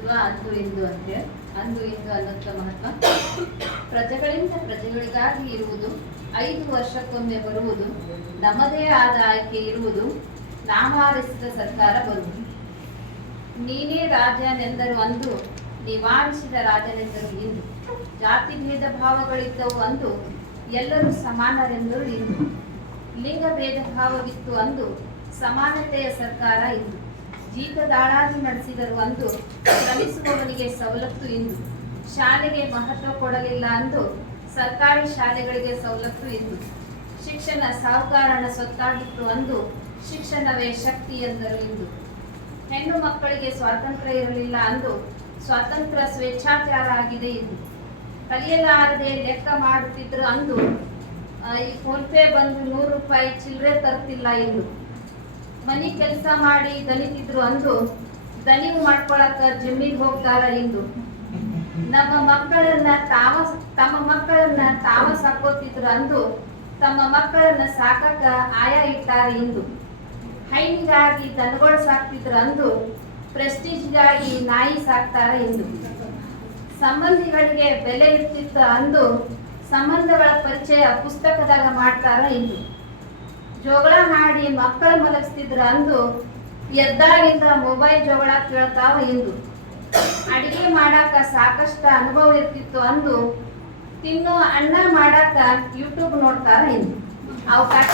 ಅಲ್ವಾ? ಅಂದು ಇಂದು ಅಂತೇಳಿ ಅಂದು ಇಂದು ಅನ್ನೋದ ಮಹತ್ವ. ಪ್ರಜೆಗಳಿಂದ ಪ್ರಜೆಗಳಿಗಾಗಿ ಇರುವುದು, 5 ವರ್ಷಕ್ಕೊಮ್ಮೆ ಬರುವುದು, ನಮ್ಮದೇ ಆದ ಆಯ್ಕೆ ಇರುವುದು, ನಾಮಾರಿಸಿದ ಸರ್ಕಾರ ಬರುವುದು. ನೀನೇ ರಾಜನೆಂದರು ಅಂದು, ನಿವಾರಿಸಿದ ರಾಜನೆಂದರು ಇಂದು. ಜಾತಿ ಭೇದ ಭಾವಗಳಿದ್ದವು ಅಂದು, ಎಲ್ಲರೂ ಸಮಾನರೆಂದರು ಇಂದು. ಲಿಂಗ ಭೇದ ಭಾವವಿತ್ತು ಅಂದು, ಸಮಾನತೆಯ ಸರ್ಕಾರ ಇಂದು. ಜೀತದಾಳಾಗಿ ನಡೆಸಿದರು ಅಂದು, ಶ್ರಮಿಸುವವನಿಗೆ ಸವಲತ್ತು ಇಂದು. ಶಾಲೆಗೆ ಮಹತ್ವ ಕೊಡಲಿಲ್ಲ ಅಂದು, ಸರ್ಕಾರಿ ಶಾಲೆಗಳಿಗೆ ಸವಲತ್ತು ಇಂದು. ಶಿಕ್ಷಣ ಸಾಹುಕಾರನ ಸೊತ್ತಾಗಿತ್ತು ಅಂದು, ಶಿಕ್ಷಣವೇ ಶಕ್ತಿ ಎಂದರು ಇಂದು. ಹೆಣ್ಣು ಮಕ್ಕಳಿಗೆ ಸ್ವಾತಂತ್ರ್ಯ ಇರಲಿಲ್ಲ ಅಂದು, ಸ್ವಾತಂತ್ರ್ಯ ಸ್ವೇಚ್ಛಾಚಾರ ಆಗಿದೆ ಇಂದು. ಕಲಿಯಲಾರದೆ ಲೆಕ್ಕ ಮಾಡುತ್ತಿದ್ರು ಅಂದು, ಈ ಫೋನ್ ಪೇ ಬಂದು 100 ರೂಪಾಯಿ ಚಿಲ್ಲರೆ ತರ್ತಿಲ್ಲ ಎಂದು. ಮನಿ ಕೆಲಸ ಮಾಡಿ ದನಿತಿದ್ರು ಅಂದು, ದನಿವು ಮಾಡ್ಕೊಳಕ ಜಿಮ್ಮಿಗೆ ಹೋಗ್ತಾರ ಇಂದು. ತಮ್ಮ ಮಕ್ಕಳನ್ನ ತಾವ ಸಾಕೋತಿದ್ರು ಅಂದು, ತಮ್ಮ ಮಕ್ಕಳನ್ನ ಸಾಕಕ ಆಯಾ ಇಟ್ಟಾರೆ ಇಂದು. ಹೈನಿಗಾಗಿ ದನಗಳು ಸಾಕ್ತಿದ್ರು ಅಂದು, ಪ್ರೆಸ್ಟೀಜ್ಗಾಗಿ ನಾಯಿ ಸಾಕ್ತಾರ ಇಂದು. ಸಂಬಂಧಿಗಳಿಗೆ ಬೆಲೆ ಇರ್ತಿತ್ತು ಅಂದು, ಸಂಬಂಧಗಳ ಪರಿಚಯ ಪುಸ್ತಕದಾಗ ಮಾಡ್ತಾರ ಇಂದು. ಜೋಗಳ ಮಾಡಿ ಮಕ್ಕಳ ಮಲಗಿಸ್ತಿದ್ರ ಅಂದು, ಎದ್ದಾಗಿಂದ ಮೊಬೈಲ್ ಜೋಗಳ ಕೇಳ್ತಾವ ಇಂದು. ಅಡಿಗೆ ಮಾಡಾಕ ಸಾಕಷ್ಟು ಅನುಭವ ಇರ್ತಿತ್ತು ಅಂದು, ತಿನ್ನೋ ಅನ್ನ ಮಾಡಾಕ ಯೂಟ್ಯೂಬ್ ನೋಡ್ತಾರ ಇಂದು. ಅವಕಾಶ